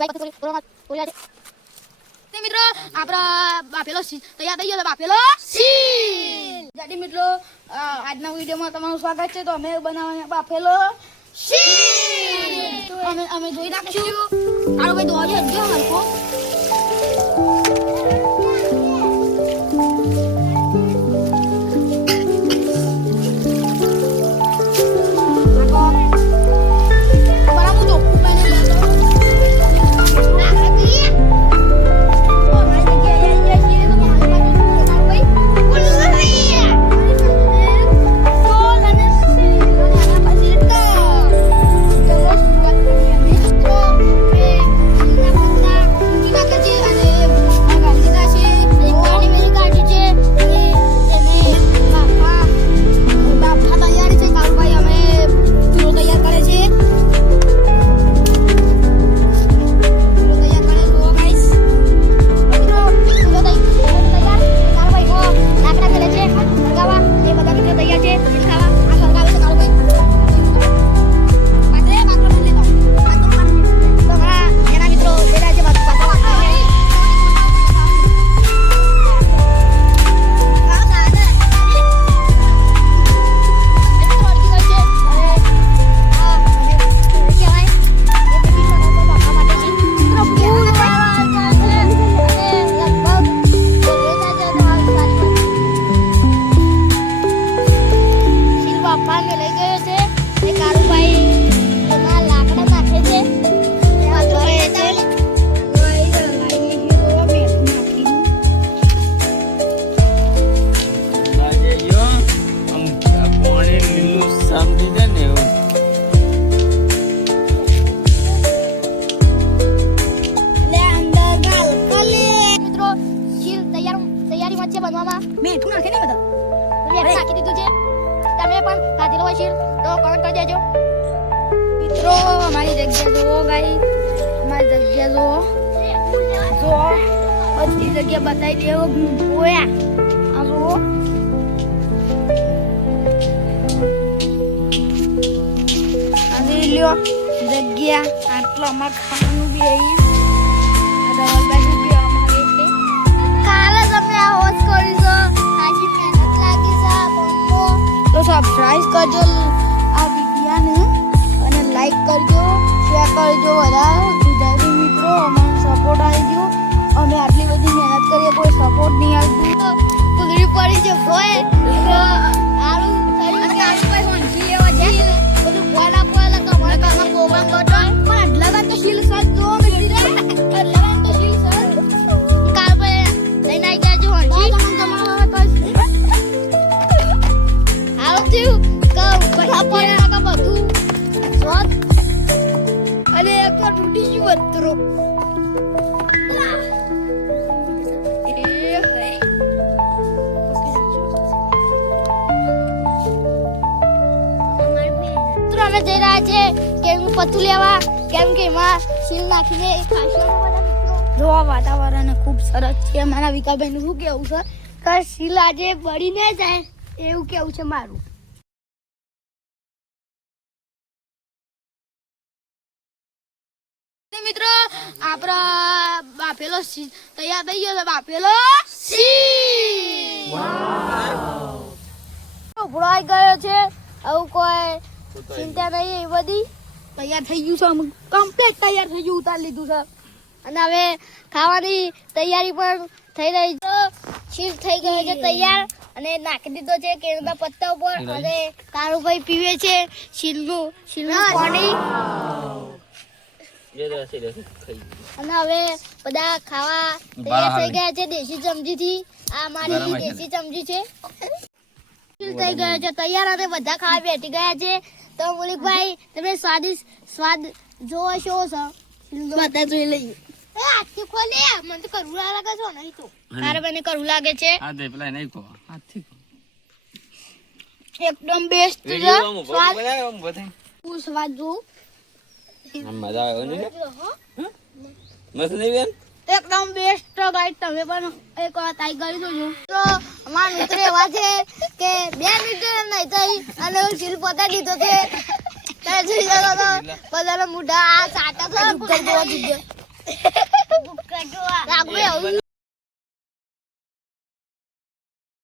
મિત્રો આપણા બાફેલો તૈયાર થઈ ગયો બાફેલો સીલ જાડી મિત્રો આજના વિડીયોમાં તમારું સ્વાગત છે. તો અમે બનાવવાનો બાફેલો સીલ અમે જોઈ નાખીશું. આરો ભાઈ દોડે હજો હરકો મીઠું નાખી નહીં બધા નાખી દીધું છે. તમે પણ ખાધેલો હોય શીર તો કમેન્ટ કરી દેજો મિત્રો. અમારી જગ્યા જુઓ ગાઈસ, અમારી જગ્યા જુઓ બધી જગ્યા બતાવી દેવો ઓયા આ જુઓ. આવી લ્યો જગ્યા આટલો અમારે ખાવાનું બી આવી બાજુ બી અમારે છે. કાલે તમે આ હોશ કરીશો તો સબસ્ક્રાઇબ કરજો આ વિડીયોને અને લાઈક કરજો, શેર કરજો. બધા ગુજરાતી મિત્રો અમને સપોર્ટ આપજો. અમે આટલી બધી મહેનત કરીએ કોઈ સપોર્ટ નહીં આવતું તો કુદરી પડી છે ભોય તો આરું કરી અને આરું કોઈ હોંજી લેવા જાય બધું બોલા બોલા તો અમારા કામમાં પ્રોગ્રામ કરતો પણ આટલા તો શીલ સર જો આટલા તો શીલ સર કાલ પર લઈને આવી ગયા જો હોંજી તમારા તો અરે એક તો તૂટી ગયું વતરો. અમે જઈ રહ્યા છે કેમ પતું લેવા, કેમ કે એમાં સીલ નાખીને જોવા વાતાવરણ ખૂબ સરસ છે. મારા વિકાભાઈ નું શું કેવું છે કે સીલ આજે બળી ના જાય એવું કેવું છે મારું. મિત્રો આપણા બાફેલો તૈયાર થઈ ગયો છે બાફેલો ભૂલાઈ ગયો છે. આવું કોઈ ચિંતા નહીં, એ બધી તૈયાર થઈ ગયું છે, કમ્પ્લીટ તૈયાર થઈ ગયું, ઉતારી લીધું છે. અને હવે ખાવાની તૈયારી પણ થઈ રહી છે. શીર થઈ ગયો છે તૈયાર અને નાખી દીધો છે કેળના પત્તા ઉપર અને કારુભાઈ પીવે છે શીરનું પાણી. અને હવે બધા ખાવા તૈયાર થઈ ગયા છે દેશી ચમચી થી. આ મારી દેશી ચમચી છે. થઈ ગયો છે તૈયાર અને બધા ખાવા બેઠી ગયા છે. તો મુલિકભાઈ તમે સ્વાદ જોવો છો બધા જોઈ લઈએ. હાથથી ખોલે મને તો કરવું લાગે છે નહીં તો તારે મને કરવું લાગે છે. હા દે પેલા નહીં કો હાથથી એકદમ બેસ્ટ છે સ્વાદ. હું સ્વાદ જોઉં મજા આવે ને મસ્ત નહીં બેન એકદમ બેસ્ટ ગાઈડ. તમે પણ એક વાર ટ્રાય કરી જોજો. તો અમારા મિત્ર એવા છે કે 2 મિનિટ નહીં થઈ અને શીલ પતાવી દીધો છે. બધાના મોઢા આ સાટા રાઘવે